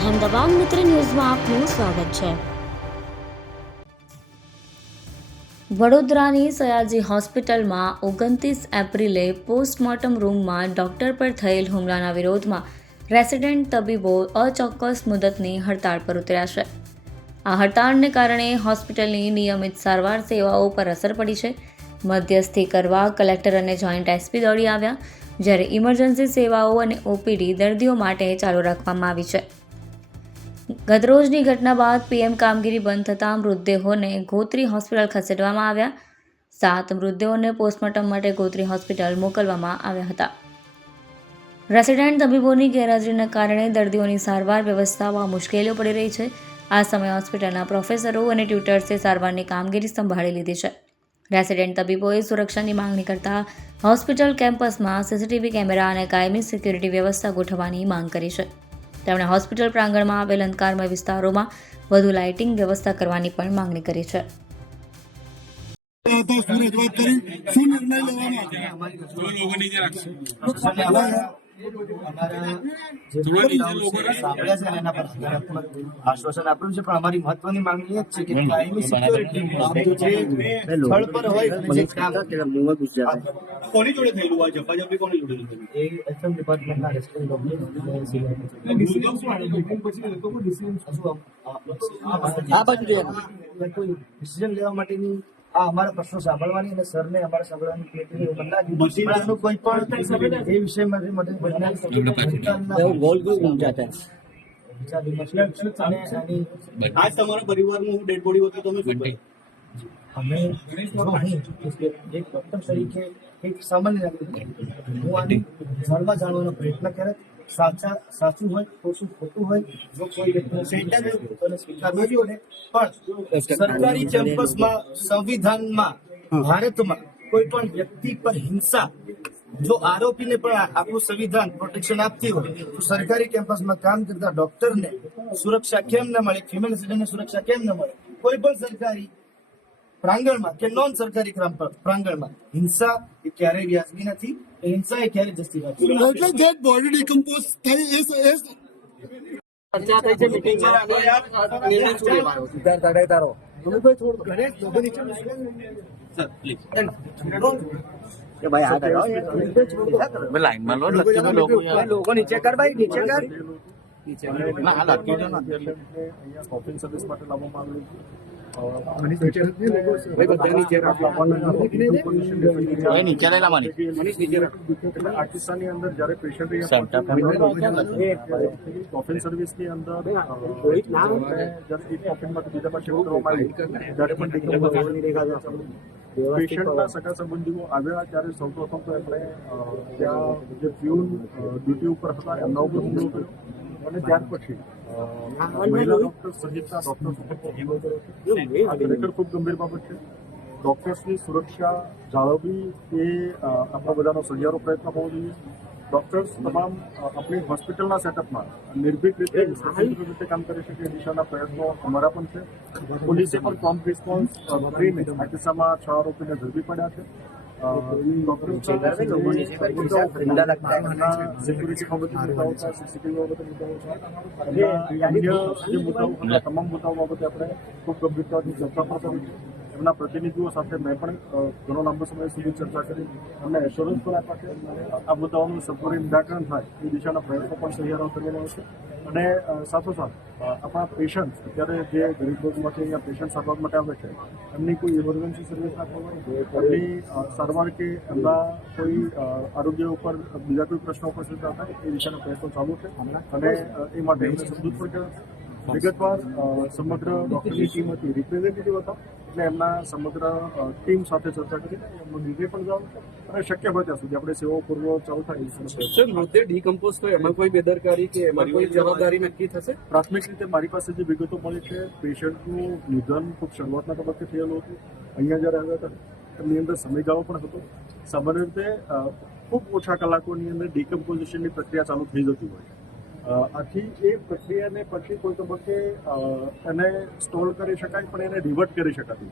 અહેમદાબાદ મિત્ર ન્યૂઝમાં આપનું સ્વાગત છે। વડોદરાની સયાજી હોસ્પિટલમાં 29 એપ્રિલે પોસ્ટમોર્ટમ રૂમમાં ડૉક્ટર પર થયેલ હુમલાના વિરોધમાં રેસિડેન્ટ તબીબો અચોક્કસ મુદતની હડતાળ પર ઉતર્યા છે। આ હડતાળને કારણે હોસ્પિટલની નિયમિત સારવાર સેવાઓ પર અસર પડી છે। મધ્યસ્થી કરવા કલેક્ટર અને જોઈન્ટ એસપી દોડી આવ્યા, જ્યારે ઇમરજન્સી સેવાઓ અને ઓપીડી દર્દીઓ માટે ચાલુ રાખવામાં આવી છે। ગતરોજની ઘટના બાદ પીએમ કામગીરી બંધ થતાં મૃતદેહોને ગોત્રી હોસ્પિટલ ખસેડવામાં આવ્યા। 7 મૃતદેહોને પોસ્ટમોર્ટમ માટે ગોત્રી હોસ્પિટલ મોકલવામાં આવ્યા હતા। રેસિડેન્ટ તબીબોની ગેરહાજરીના કારણે દર્દીઓની સારવાર વ્યવસ્થામાં મુશ્કેલીઓ પડી રહી છે। આ સમયે હોસ્પિટલના પ્રોફેસરો અને ટ્યુટર્સે સારવારની કામગીરી સંભાળી લીધી છે। રેસિડેન્ટ તબીબોએ સુરક્ષાની માંગણી કરતા હોસ્પિટલ કેમ્પસમાં સીસીટીવી કેમેરા અને કાયમી સિક્યુરિટી વ્યવસ્થા ગોઠવવાની માંગ કરી છે। તેમણે હોસ્પિટલ પ્રાંગણમાં આવેલ અંધકારમય વિસ્તારોમાં વધુ લાઇટિંગ વ્યવસ્થા કરવાની પણ માંગણી કરી છે। આશ્વાસન આપ્યું છે, પણ અમારી મહત્વની માંગણી એ છે કે કાયમી સિક્યોરિટી સ્થળ પર હોય અને જે કામ કોની જોડે થયેલું હોય જફાજફી કોની જોડે થયેલું એ એસએમ ડિપાર્ટમેન્ટના રેસ્ટોરન્ટ આ બાજુ કોઈ ડિસિઝન લેવા માટેની આ અમારા પ્રશ્નો સાંભળવાની અને સરને અમારા સાંભળવાની કોઈ પણ એ વિષયમાં આજ તમારા પરિવારનું ડેડ બોડી વખતે તમે શું અમે એક ડોક્ટર તરીકે એક સામાન્ય હું આની જળમાં જાણવાનો પ્રયત્ન કરે, સાચું હોય તો શું ખોટું હોય, જો કોઈ વ્યક્તિને સ્વીકારવું ને પણ સરકારી કેમ્પસમાં સંવિધાનમાં ભારતમાં કોઈ પણ વ્યક્તિ પર હિંસા જો આરોપીને પણ આપણું સંવિધાન પ્રોટેક્શન આપતી હોય તો સરકારી કેમ્પસમાં કામ કરતા ડોક્ટરને સુરક્ષા કેમ ન મળે, ફિમેલ રેસિડેન્ટને સુરક્ષા કેમ ન મળે? કોઈ પણ સરકારી પ્રાંગણમાં કે નોન સરકારી પ્રાંગણમાં હિંસા એ ક્યારેય વ્યાજબી નથી, હિંસા એ ક્યારેય જસ્તી નથી। એટલે જે બોડી ડિકમ્પોઝ થઈ એ ચર્ચા થઈ છે મીટિંગમાં લોકો નીચે કર ભાઈ, નીચે કર। શોપિંગ સર્વિસ માટે લાવવામાં આવેલી આર્ટિસ્ટની અંદર જયારે પેશન્ટ કોફિન સર્વિસની અંદર બીજા પાસે ત્યારે પણ પેશન્ટના સગા સંબંધીઓ આવ્યા ત્યારે સૌપ્રથમ તો એમણે ત્યાં જે પ્યુન ડ્યુટી ઉપર હતા એમના ઉપર હુમલો કર્યો અને ત્યાર પછી મહિલા ડોક્ટર સહિતના ડોક્ટર ખૂબ ગંભીર બાબત છે। ડોક્ટર્સની સુરક્ષા જાળવવી એ આપણા બધાનો સહિયારો પ્રયત્ન હોવો જોઈએ। ડોક્ટર્સ તમામ આપણી હોસ્પિટલના સેટઅપમાં નિર્ભીક રીતે કામ કરી શકે એ દિશાના પ્રયત્નો અમારા પણ છે। પોલીસે પણ પ્રોમ્પ્ટ રિસ્પોન્સ કરીને આ કિસ્સામાં 6 આરોપીને ઝડપી પડ્યા છે। સિક્યુરિટી બાબતે મુદ્દાઓ છે, સીસીટીવી બાબતે મુદ્દાઓ છે, અન્ય જે મુદ્દાઓ હતા તમામ મુદ્દાઓ બાબતે આપણે ખૂબ ગંભીરતાથી ચર્ચા પણ કરી છે। એમના પ્રતિનિધિઓ સાથે મેં પણ ઘણો લાંબો સમય સુધી ચર્ચા કરી, અમને એશ્યોરન્સ પણ આપ્યા છે આ મુદ્દાઓનું સંપૂર્ણ નિરાકરણ થાય એ દિશાના પ્રયત્નો પણ સહિયારો કરવામાં આવશે। અને સાથોસાથ આપણા પેશન્ટ અત્યારે જે ગરીબ લોકોમાંથી અહીંયા પેશન્ટ સારવાર માટે આવે છે એમની કોઈ ઇમરજન્સી સર્વિસ આપવામાં એમની સારવાર કે એમના કોઈ આરોગ્ય ઉપર બીજા કોઈ પ્રશ્નો ઉપસ્થિત થાય એ દિશાના પ્રયત્નો ચાલુ છે અને એ માટે એમને સમજૂત પણ કર્યો છે। વિગતવાર સમગ્ર ડોક્ટરની ટીમ હતી, રિપ્રેઝેન્ટેટિવ હતા, એટલે એમના સમગ્ર ટીમ સાથે ચર્ચા કરી એમનો નિર્ણય પણ જવાનું છે અને શક્ય હોય ત્યાં સુધી આપણે સેવાઓ પૂર્વ ચાલુ થાય મૃતદેહ ડિકમ્પોઝ તો એમાં કોઈ બેદરકારી કે એમાં કોઈ જવાબદારી નક્કી થશે? પ્રાથમિક રીતે મારી પાસે જે વિગતો મળી છે, પેશન્ટનું નિધન ખૂબ શરૂઆતના તબક્કે થયેલું હતું। અહીંયા જ્યારે આવ્યા હતા એમની અંદર સમયગાળો પણ હતો। સામાન્ય રીતે ખૂબ ઓછા કલાકોની અંદર ડિકમ્પોઝિશનની પ્રક્રિયા ચાલુ થઈ જતી હોય છે। આથી એ પ્રક્રિયાને પછી કોઈ તબક્કે એને સ્ટોલ કરી શકાય પણ એને રિવર્ટ કરી શકાતી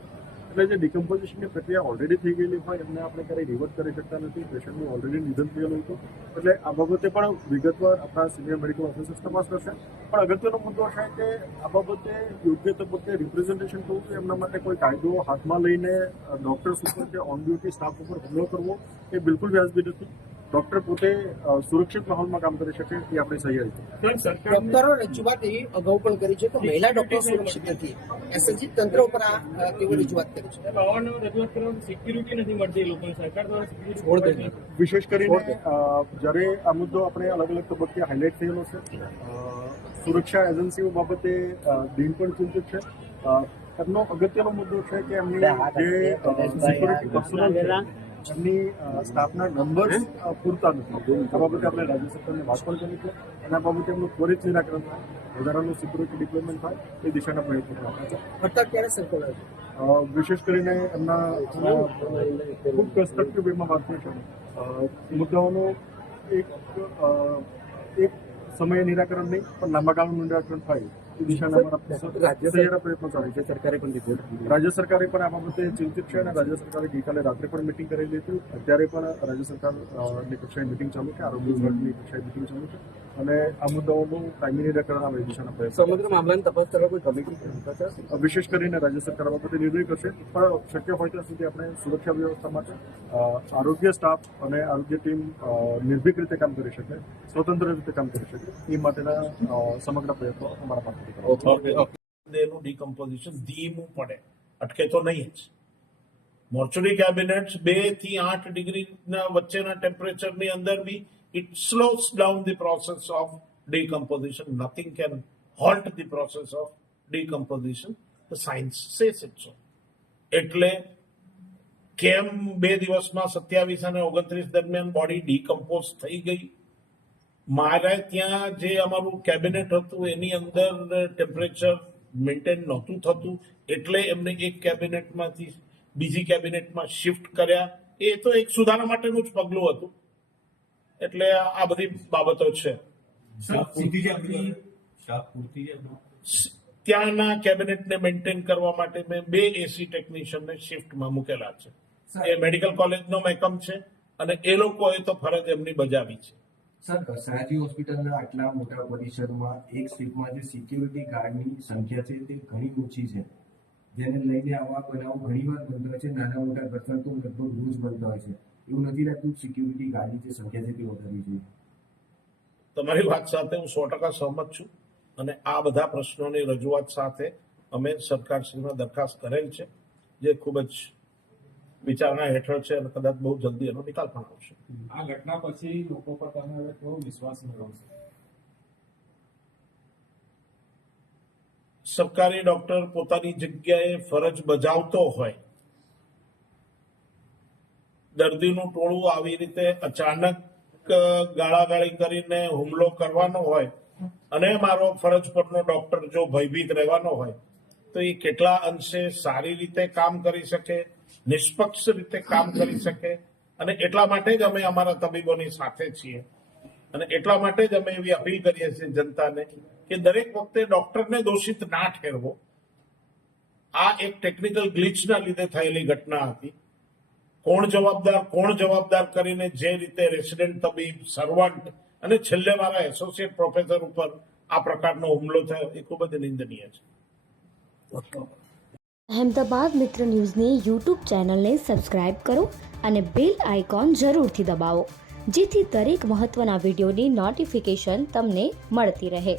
એટલે જે ડિકમ્પોઝિશનની પ્રક્રિયા ઓલરેડી થઈ ગયેલી હોય એમને આપણે ક્યારેય રિવર્ટ કરી શકતા નથી. પેશન્ટનું ઓલરેડી નિધન થયેલું હતું, એટલે આ બાબતે પણ વિગતવાર આપણા સિનિયર મેડિકલ ઓફિસર્સ તપાસ કરશે. પણ અગત્યનો મુદ્દો છે કે આ બાબતે યોગ્ય તબક્કે રિપ્રેઝન્ટેશન કરવું, એમના માટે કોઈ કાયદો હાથમાં લઈને ડોક્ટર્સ ઉપર કે ઓન ડ્યુટી સ્ટાફ ઉપર હુમલો કરવો એ બિલકુલ વ્યાજબી નથી. ડોક્ટર પોતે સુરક્ષિત માહોલમાં કામ કરી શકે એ આપણી સહી છે. ડોક્ટરો રજૂઆત એવી અગાઉ પણ કરી છે કે મહિલા ડોક્ટર સુરક્ષિત નથી. એસએસજી તંત્ર ઉપર તેઓ રજૂઆત કરી છે. રજૂઆત કરવાની સિક્યુરિટી નથી મળતી લોકોને, સરકાર દ્વારા સિક્યુરિટી વિશેષ કરીને જ્યારે આ મુદ્દો આપણે અલગ અલગ તબક્કે હાઇલાઇટ થયેલો છે. સુરક્ષા એજન્સીઓ બાબતે દિન પણ ચિંતિત છે. એમનો અગત્યનો મુદ્દો છે કે એમની જે સિક્યુરિટી પર્સનલ છે એમની સ્ટાફના નંબર્સ પૂરતા નથી. આ બાબતે આપણે રાજ્ય સરકારને વાત પણ કરી છે. એના બાબતે એમનું ત્વરિત નિરાકરણ થાય, વધારાનું સિક્યુરિટી ડિપ્લોયમેન્ટ થાય એ દિશાના પ્રયત્નો આપણે છે. હડતાળ ક્યારે સંકળાય છે? વિશેષ કરીને એમના ખૂબ કન્સ્ટ્રક્ટિવ વેમાં વાત થઈ છે. મુદ્દાઓનું એક સમયે નિરાકરણ નહીં પણ લાંબા ગાળાનું નિરાકરણ થાય એ દિશાના અમારા પ્રયત્નો ચાલે છે. સરકારે પણ રાજ્ય સરકારે પણ આ બાબતે ચિંતિત છે અને રાજ્ય સરકારે ગઈકાલે રાત્રે પણ મિટિંગ કરેલી હતી. અત્યારે પણ રાજ્ય સરકારની કક્ષાએ મિટિંગ ચાલુ છે, આરોગ્ય વિભાગની કક્ષાએ મિટિંગ ચાલુ છે અને આ મુદ્દાઓનું કાયમી નિરાકરણ આવે એ દિશાના પ્રયત્નો. સમગ્ર મામલાની તપાસ કરવા કોઈ કમિટી વિશેષ કરીને રાજ્ય સરકાર આ બાબતે નિર્ણય કરશે. પણ શક્ય હોય ત્યાં સુધી આપણે સુરક્ષા વ્યવસ્થા માટે આરોગ્ય સ્ટાફ અને આરોગ્ય ટીમ નિર્ભીક રીતે કામ કરી શકે, સ્વતંત્ર રીતે કામ કરી શકે એ માટેના સમગ્ર પ્રયત્નો અમારા પાસે એનું ડિકમ્પોઝિશન ધીમું પડે, અટકે તો નહીં જ. મોર્ચરી કેબિનેટ્સ 2 થી 8 ડિગ્રીના વચ્ચેના ટેમ્પરેચરની અંદર બી it slows down the process of decomposition. Nothing can halt the process of decomposition. The science says it so. એટલે કેમ 2 દિવસમાં 27 અને 29 દરમિયાન બોડી ડીકમ્પોઝ થઈ ગઈ? મારે ત્યાં જે અમારું કેબિનેટ હતું એની અંદર ટેમ્પરેચર મેન્ટેન નહોતું થતું, એટલે એમને એક કેબિનેટમાંથી બીજી કેબિનેટમાં શિફ્ટ કર્યા. એ તો એક સુધારા માટેનું જ પગલું હતું. એટલે આ બધી બાબતો છે. ત્યાંના કેબિનેટને મેન્ટેન કરવા માટે મેં 2 એસી ટેકનિશિયનને શિફ્ટમાં મૂકેલા છે. એ મેડિકલ કોલેજનો મહેકમ છે અને એ લોકોએ તો ફરજ એમની બજાવી છે. સર, સયાજી હોસ્પિટલના આટલા મોટા પરિસરમાં એક શિફ્ટમાં જે સિક્યુરિટી ગાર્ડની સંખ્યા છે તે ઘણી ઓછી છે, જેને લઈને આવા બનાવો ઘણીવાર બનતા હોય છે. નાના મોટા ઘટના તો લગભગ રોજ બનતા હોય છે. એવું નથી લાગતું સિક્યુરિટી ગાર્ડની જે સંખ્યા છે તે વધારવી જોઈએ? તમારી વાત સાથે હું 100% સહમત છું અને આ બધા પ્રશ્નોની રજૂઆત સાથે અમે સરકારશ્રીમાં દરખાસ્ત કરેલ છે, જે ખૂબ જ વિચારણા હેઠળ છે અને કદાચ બહુ જલ્દી એનો નિકાલ પણ આવશે. આ ઘટના પછી લોકો પર તમે હવે કેવો વિશ્વાસ મેળવશો? સરકારી ડોક્ટર પોતાની જગ્યાએ ફરજ બજાવતો હોય, દર્દીનું ટોળું આવી રીતે અચાનક ગાળાગાળી કરીને હુમલો કરવાનો હોય અને મારો ફરજ પરનો ડોક્ટર જો ભયભીત રહેવાનો હોય તો એ કેટલા અંશે સારી રીતે કામ કરી શકે, નિષ્પક્ષ રીતે કામ કરી શકે. અને એટલા માટે જ અમે અમારા તબીબોની સાથે છીએ અને એટલા માટે જ અમે એવી અપીલ કરીએ છીએ જનતાને કે દરેક વખતે ડોક્ટરને દોષિત ના ઠેરવો. આ એક ટેકનિકલ ગ્લિચના લીધે થયેલી ઘટના હતી. કોણ જવાબદાર કરીને જે રીતે રેસિડેન્ટ તબીબ, સર્વન્ટ અને છેલ્લે મારા એસોસિએટ પ્રોફેસર ઉપર આ પ્રકારનો હુમલો થયો એ ખૂબ જ નિંદનીય છે. અહેમદાબાદ મિત્ર ન્યૂઝની યુટ્યુબ ચેનલને સબસ્ક્રાઇબ કરો અને બેલ આઇકોન જરૂરથી દબાવો, જેથી દરેક મહત્ત્વના વિડીયોની નોટિફિકેશન તમને મળતી રહે.